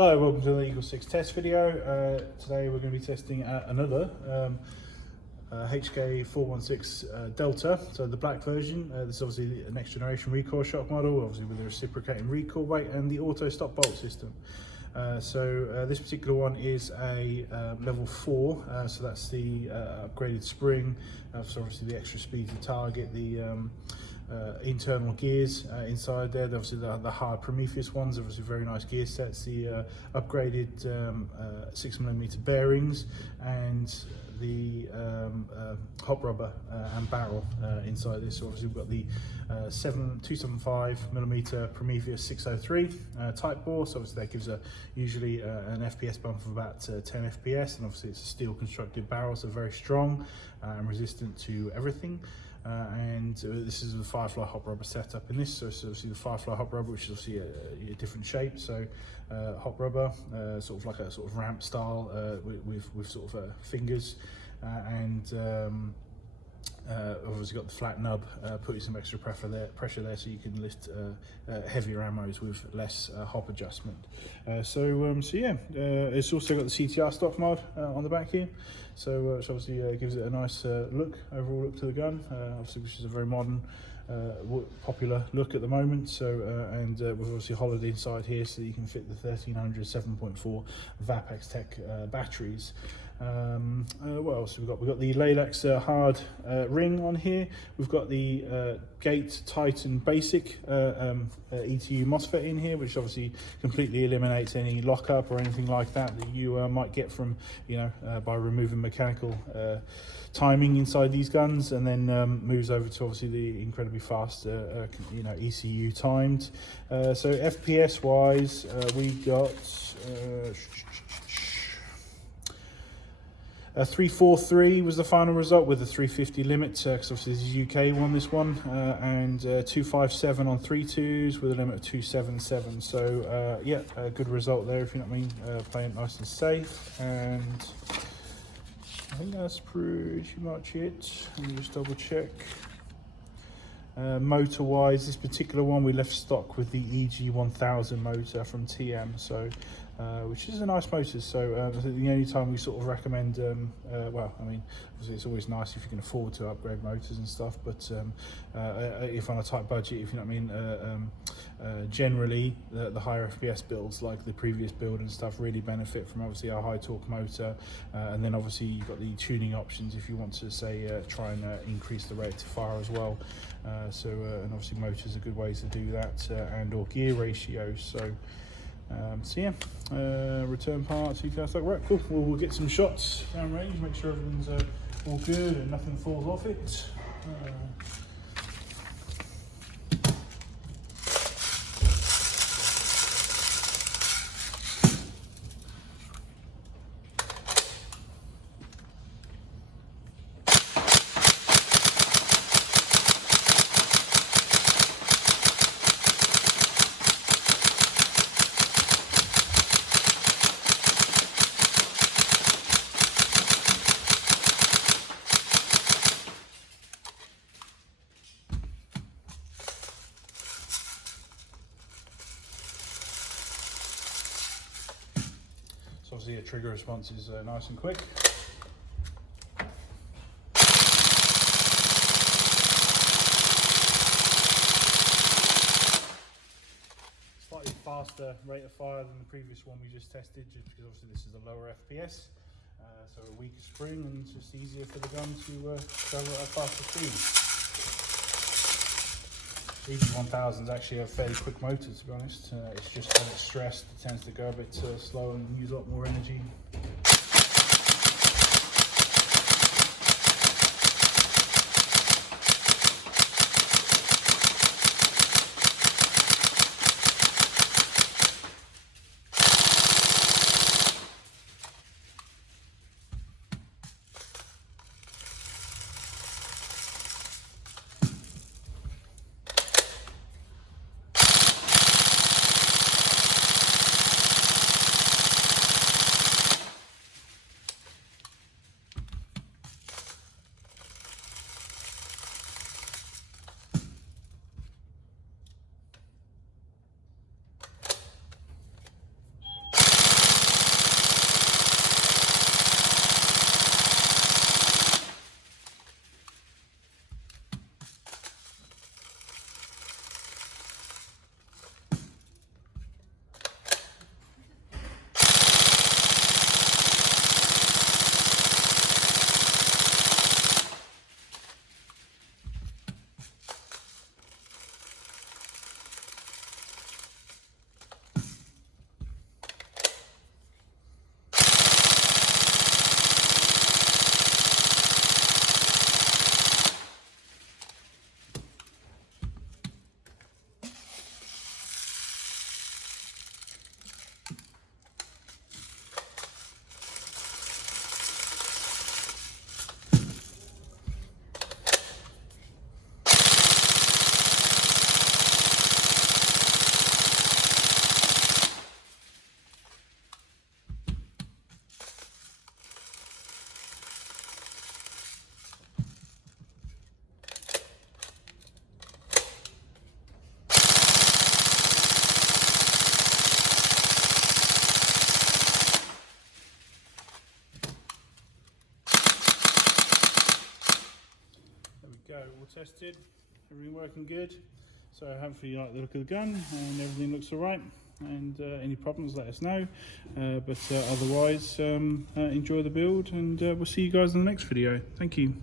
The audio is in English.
Hello, welcome to the EagleSix test video. Today we're going to be testing another HK416 Delta, so the black version. This is obviously the next generation recoil shock model, obviously with the reciprocating recoil weight and the auto stop bolt system. This particular one is a level 4, so that's the upgraded spring, so obviously the extra speed to target, the internal gears inside there. Obviously the hard Prometheus ones, obviously very nice gear sets, the upgraded 6mm bearings, and the hot rubber and barrel inside this. So obviously we've got the 275mm Prometheus 603 Tightbore, so obviously that gives usually an FPS bump of about 10 FPS, and obviously it's a steel constructed barrel, so very strong and resistant to everything. This is the Firefly hot rubber setup in this, so it's obviously the Firefly hot rubber, which is obviously a different shape. So hot rubber, sort of like a sort of ramp style with sort of fingers, obviously got the flat nub, putting some extra pressure there, so you can lift heavier ammos with less hop adjustment. It's also got the CTR stock mod on the back here, so which obviously gives it a nice overall look to the gun, obviously, which is a very modern, popular look at the moment. We've obviously hollowed inside here so that you can fit the 1300 7.4 Vapex Tech batteries. What else we've got? We've got the Laylax hard ring on here. We've got the Gate Titan Basic ETU MOSFET in here, which obviously completely eliminates any lockup or anything like that you might get from, by removing mechanical timing inside these guns, and then moves over to obviously the incredibly fast ECU timed. So FPS wise, we got 343 was the final result, with a 350 limit, because obviously this is UK one, this one, and 257 on 3.2s with a limit of 277. So yeah, a good result there, if you know what I mean. Playing nice and safe, and I think that's pretty much it. Let me just double check. Motor wise, this particular one we left stock with the EG 1000 motor from TM, so which is a nice motor. So I think the only time we sort of recommend, well, I mean, obviously it's always nice if you can afford to upgrade motors and stuff, but if on a tight budget, if you know what I mean, generally the higher FPS builds like the previous build and stuff really benefit from obviously our high torque motor, and then obviously you've got the tuning options if you want to say try and increase the rate of fire as well. And obviously motors are good ways to do that, and or gear ratios. So return parts, right, cool. We'll get some shots down range, make sure everything's all good and nothing falls off it. So obviously a trigger response is nice and quick. Slightly faster rate of fire than the previous one we just tested, just because obviously this is a lower FPS, so a weaker spring, and it's just easier for the gun to travel at a faster speed. EG 1000 is actually a fairly quick motor, to be honest. It's just when it's stressed, it tends to go a bit slow and use a lot more energy. go, all tested, everything working good. So hopefully you like the look of the gun and everything looks alright, and any problems let us know, but otherwise enjoy the build, and we'll see you guys in the next video. Thank you.